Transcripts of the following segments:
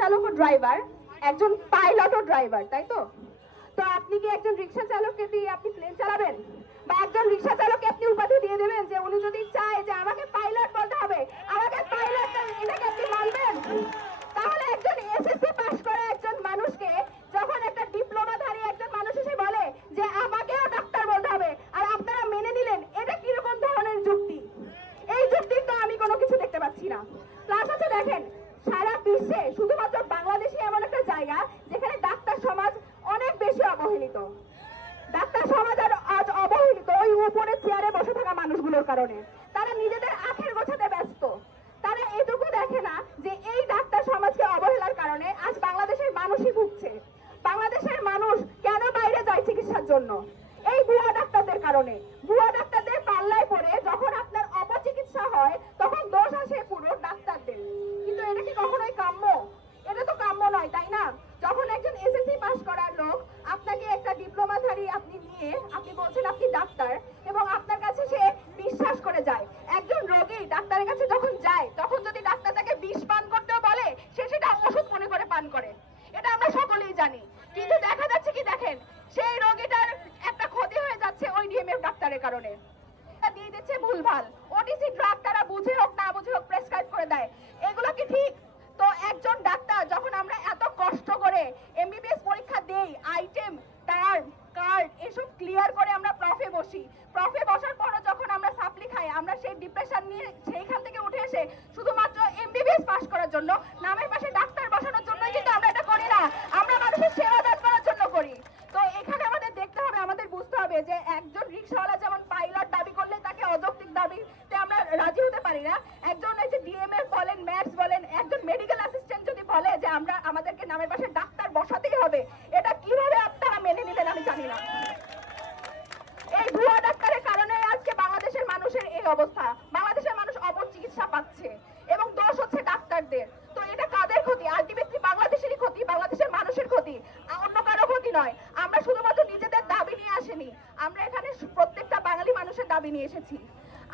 চালক ও ড্রাইভার, একজন পাইলট ও ড্রাইভার, তাই তো? তো আপনি কি একজন রিক্সা চালককে দিয়ে আপনি প্লেন চালাবেন? বা একজন রিক্সা চালককে আপনি উপাধি দিয়ে দেবেন যে উনি যদি চায় যে আমাকে পাইলট বলতে হবে, আমাকে পাইলট, এটাকে আপনি মানবেন? তাহলে একজন এসএসসি পাস করা একজন মানুষকে যখন একটা ডিপ্লোমাধারী একজন মানুষ এসে বলে যে আমাকেও ডাক্তার বলতে হবে আর আপনারা মেনে নিলেন, এটা কিরকম ধরনের যুক্তি? এই যুক্তির তো আমি কোনো কিছু দেখতে পাচ্ছি না। প্লাস হচ্ছে দেখেন, সারা বিশ্বে শুধুমাত্র বাংলাদেশে এমন একটা জায়গা যেখানে ডাক্তার সমাজ অনেক বেশি অবহেলিত। ডাক্তার সমাজ আজ অবহেলিত ওই উপরে চেয়ারে বসে থাকা মানুষগুলোর কারণে। তারা নিজেদের আখের গোছাতে ব্যস্ত। তারা এটুকু দেখে না যে এই ডাক্তার সমাজকে অবহেলার কারণে আজ বাংলাদেশের মানুষই ভুগছে। বাংলাদেশের মানুষ কেন বাইরে যায় চিকিৎসার জন্য? এই ভুয়া ডাক্তারদের কারণে। ভুয়া ডাক্তারদের পাল্লায় পড়ে যখন আপনার অপচিকিৎসা হয় তখন দোষ আসে পুরো ডাক্তারদের। কিন্তু এটা কি কখনোই কাম্য? এটা তো কাম্য নয়, তাই না? যখন একজন এসএসসি পাস করার লোক আপনাকে একটা ডিপ্লোমাধারী আপনি নিয়ে আপনি বলছেন আপনি ডাক্তার এবং আপনার কাছে সে বিশ্বাস করে যায়। একজন রোগী ডাক্তারের কাছে যখন যায় তখন যদি ডাক্তার তাকে বিষ পান করতেও বলে সে সেটা ওষুধ মনে করে পান করে। এটা আমরা সকলেই জানি। কিন্তু দেখা যাচ্ছে কি দেখেন, সেই রোগীটার একটা ক্ষতি হয়ে যাচ্ছে ওই ডিএমএফ ডাক্তারের কারণে। দিয়ে দিচ্ছে ভুলভাল ওটিসি ড্রাগ, তারা বুঝে হোক না বুঝে হোক প্রেসক্রাইব করে দেয়। এগুলো কি ঠিক? তো একজন ডাক্তার যখন আমরা এত কষ্ট করে এমবিবিএস পরীক্ষা দেই, আইটেম, টার্ম, কার্ড এসব ক্লিয়ার করে আমরা প্রফে বসি, প্রফে বসার পরও যখন আমরা সাপ্লি খাই, আমরা সেই ডিপ্রেশন নিয়ে সেইখান থেকে উঠে এসে শুধুমাত্র এমবিবিএস পাস করার জন্য, নামের পাশে ডাক্তার বসানোর জন্যই কিন্তু আমরা এটা করি না, আমরা মানুষের সেবা দান করার জন্য করি। তো এখানে আমাদের দেখতে হবে, আমাদের বুঝতে হবে যে একজন রিক্সাওয়ালা যেমন পাইলট দাবি করলে তাকে অযৌক্তিক দাবিতে আমরা রাজি হতে পারি না। একজন এই যে ডিএমএফ বলেন, ম্যাথস বলেন, একজন মেডিকেল অ্যাসিস্ট্যান্ট যদি বলে যে আমাদেরকে নামের পাশে ডাক্তার বসাতেই হবে, এটা কিভাবে আপনারা মেনে নিলেন আমি জানি না। এই ভুয়া ডাক্তারের কারণে আজকে বাংলাদেশের মানুষের এই অবস্থা। বাংলাদেশের মানুষ অপচিকিৎসা পাচ্ছে এবং দোষ হচ্ছে ডাক্তারদের। তো এটা কাদের ক্ষতি? আলটিমেটলি বাংলাদেশেরই ক্ষতি, বাংলাদেশের মানুষের ক্ষতি, অন্য কারো ক্ষতি নয়। আমরা শুধুমাত্র নিজেদের দাবি নিয়ে আসিনি, আমরা এখানে প্রত্যেকটা বাঙালি মানুষের দাবি নিয়ে এসেছি।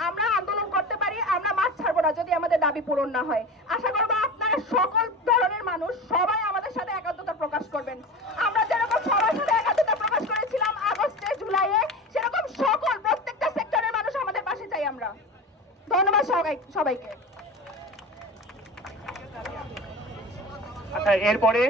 আমরা আন্দোলন করতে পারি, আমরা মাঠ ছাড়বো না যদি আমাদের দাবি পূরণ না হয়। আশা করবো আপনারা সকল ধরনের মানুষ সবাই আমাদের সাথে একাত্মতা প্রকাশ করবেন। আমরা যেরকম সবার সাথে একাত্মতা প্রকাশ করেছিলাম আগস্টে, জুলাইয়ে, সেরকম সকল প্রত্যেকটা সেক্টরের মানুষ আমাদের পাশে চাই আমরা। ধন্যবাদ সবাইকে। আচ্ছা, এরপরে